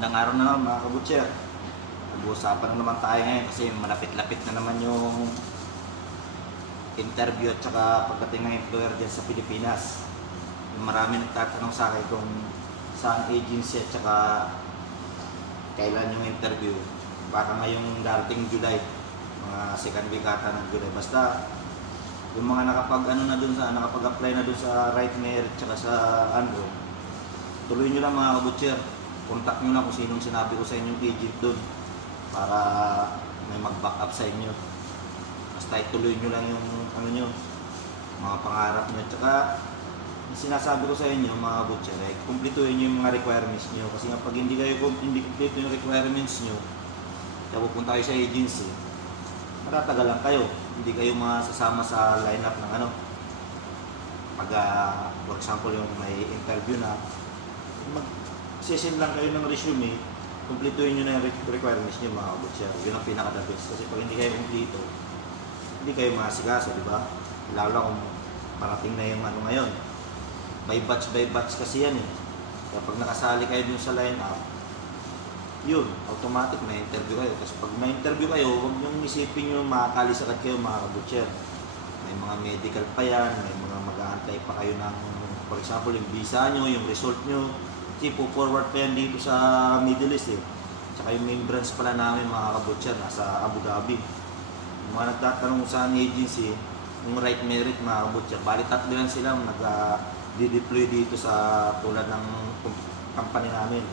Magandang araw na naman mga kabutcher. Nag-uusapan na naman tayo ngayon kasi malapit-lapit na naman yung interview at saka pagdating ng employer dyan sa Pilipinas. Marami nagtatanong sa akin kung saan agency at saka kailan yung interview. Baka ngayong darating July, mga second week ata ng July. Basta yung mga nakapag ano na dun sa nakapag-apply na dun sa right mayor at saka sa Andro, tuloy nyo lang mga kabutcher. Contact nyo lang kung sinong sinabi ko sa inyong agent dun para may mag-back up sa inyo. Basta ituloy nyo lang yung ano nyo, mga pangarap nyo. Tsaka sinasabi ko sa inyo mga kabutcher, eh, kumplituhin nyo yung mga requirements nyo. Kasi nga pag hindi kayo hindi complete yung requirements nyo, kaya pupunta kayo sa agency, matatagalan kayo. Hindi kayo masasama sa lineup ng ano. Pag, ah, for example, yung may interview na, mag session lang kayo ng resume, kumpletuhin nyo na yung re- requirements nyo mga kabutcher. Yun ang pinaka-the. Kasi pag hindi kayo kumplito, hindi kayo masikaso, di ba? Lalo na kung parating na yung ano ngayon. By batch by batch kasi yan eh. Kapag nakasali kayo dun sa line-up, yun, automatic may interview kayo. Kasi pag may interview kayo, huwag nyo isipin yung makakalis agad kayo mga kabutcher. May mga medical pa yan, may mga mag-aantay pa kayo ng, for example, yung visa nyo, yung result nyo. Kasi po-forward pa yan dito sa Middle East eh. Tsaka yung main pala namin mga kabutcher, nasa Abu Dhabi. Yung mga nagtatanong saan agency, yung right merit mga kabutcher, bali tatlo yan sila nag ah, di-deploy dito sa tulad ng company namin.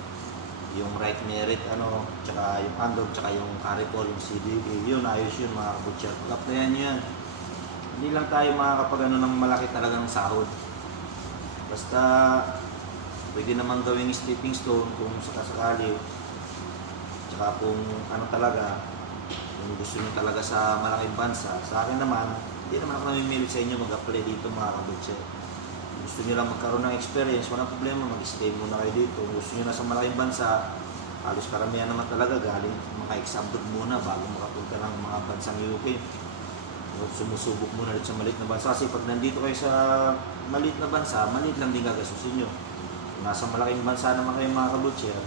Yung right merit ano tsaka yung andog tsaka yung caricol yung CDB yun ayos yun mga kabutcher pag-applyan yan. Hindi lang tayo makakapag ano ng malaki talagang sahod. Basta pwede naman gawing stepping stone kung sakasakali tsaka kung ano talaga kung gusto nyo talaga sa malaking bansa sa akin naman hindi naman ako namimilit sa inyo mag-apply dito mga kabutcher gusto nyo lang magkaroon ng experience, walang problema, mag-stay muna kayo dito. Kung gusto nyo na sa malaking bansa, halos karamihan naman talaga galing ex-abroad muna bago makapunta ng mga bansang UK. Sumusubok muna dito sa maliit na bansa. Kasi pag nandito kayo sa maliit na bansa, maliit lang din gagastusin nyo. Nasa malaking bansa naman kayo mga kabutcher,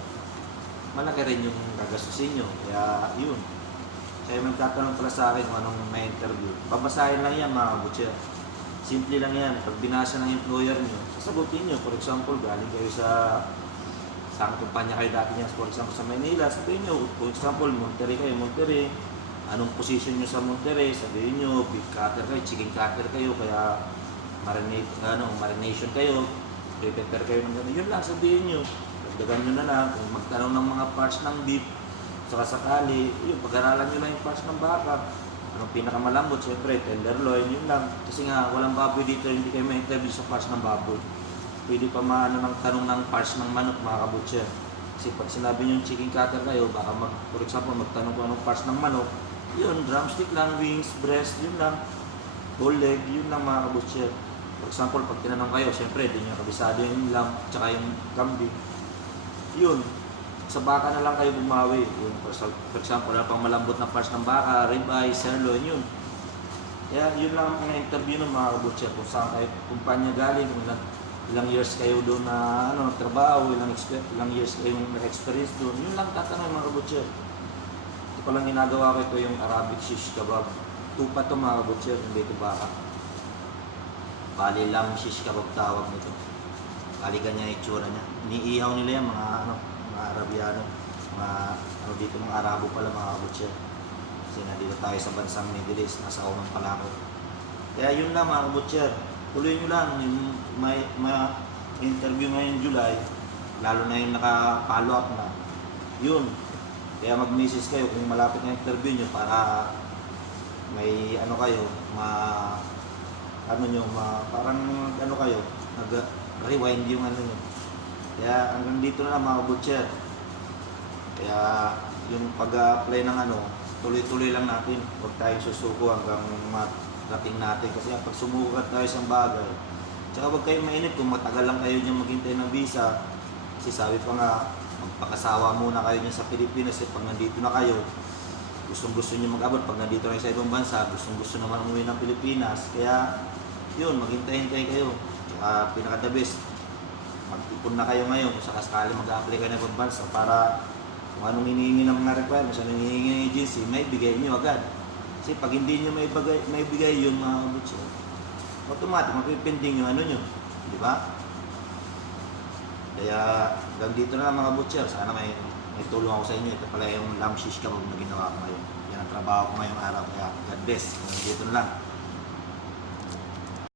malaki rin yung gagastusin nyo. Kaya yun. Kaya magtatanong pala sa akin kung anong may interview. Babasahin lang yan mga kabutcher. Simple lang yan. Pag binasa ng employer nyo, sasagutin nyo. For example, galing kayo sa sa kumpanya kayo dati niya, for example, sa Manila, sabihin nyo, for example, Monterrey kayo, Monterrey, anong position nyo sa Monterrey, sabihin nyo, beef cutter kayo, chicken cutter kayo, kaya marinate, ano, marination kayo, prepare kayo ng gano'n, yun lang, sabihin nyo, dagdagan nyo na lang, kung magtanong ng mga parts ng beef, saka sakali, yun, pag-aralan nyo lang yung parts ng baka, anong pinakamalambot, syempre, tenderloin, yun lang. Kasi nga, walang baboy dito, hindi kayo ma-interview sa parts ng baboy. Pwede pa maano ng tanong ng parts ng manok, mga kabutcher. Kasi pag sinabi nyo yung chicken cutter kayo, baka mag, for example, magtanong kung anong parts ng manok, yun, drumstick lang, wings, breast, yun lang. Whole leg, yun lang mga kabutcher. For example, pag tinanong kayo, syempre, di nyo kabisado yung lamb, tsaka yung kambing. Yun, sa baka na lang kayo bumawi. Yung, for example, ano pang malambot na parts ng baka, ribeye, sirloin, yun. Kaya yun lang ang interview ng mga kabutcher. Kung saan kayo, kumpanya galing, kung ilang, ilang years kayo doon na ano, trabaho, ilang, ilang years kayong experience doon. Yun lang tatanong mga kabutcher. Ito palang ginagawa ko ito yung Arabic shish kebab. Tupa to mga kabutcher, hindi ito baka. Bali lam shish kebab tawag nito. Bali ganyan yung itsura niya. Iniihaw nila yan mga ano, mga Arabiano, mga ano dito mga Arabo pala mga kabutcher. Kasi nandito tayo sa bansang Middle East, nasa unang palako. Kaya yun lang mga kabutcher. Tuloy nyo lang, yung may, may interview ngayong July, lalo na yung naka-follow up na. Yun. Kaya mag-message kayo kung malapit na interview nyo para may ano kayo, ma ano nyo, ma, parang ano kayo, nag-rewind yung ano nyo. Kaya hanggang dito na lang mga butcher. Kaya yung pag-apply ng ano, tuloy-tuloy lang natin. Huwag tayong susuko hanggang marating natin. Kasi pag sumukat tayo sa bagay, tsaka huwag kayong mainip kung matagal lang kayo dyan maghintay ng visa. Kasi sabi pa nga, magpakasawa muna kayo dyan sa Pilipinas. Eh, pag nandito na kayo, gustong gusto nyo mag-abot. Pag nandito na kayo sa ibang bansa, gustong gusto naman umuwi ng Pilipinas. Kaya, yun, maghintay-hintay kayo. Tsaka pinaka-the best, mag-ipon na kayo ngayon kung sakasakali mag-apply kayo ng advance para kung anong hinihingi ng mga requirements, anong hinihingi ng agency, may bigay nyo agad. Kasi pag hindi nyo may, bagay, may bigay yun mga kabutso, automatic mapipinding yung ano nyo. Di ba? Kaya hanggang dito na mga butcher. Sana may, may tulong ako sa inyo. Ito pala yung lamb shish kebab na ginawa ko ngayon. Yan ang trabaho ko ngayong araw. Kaya God bless. Dito na lang.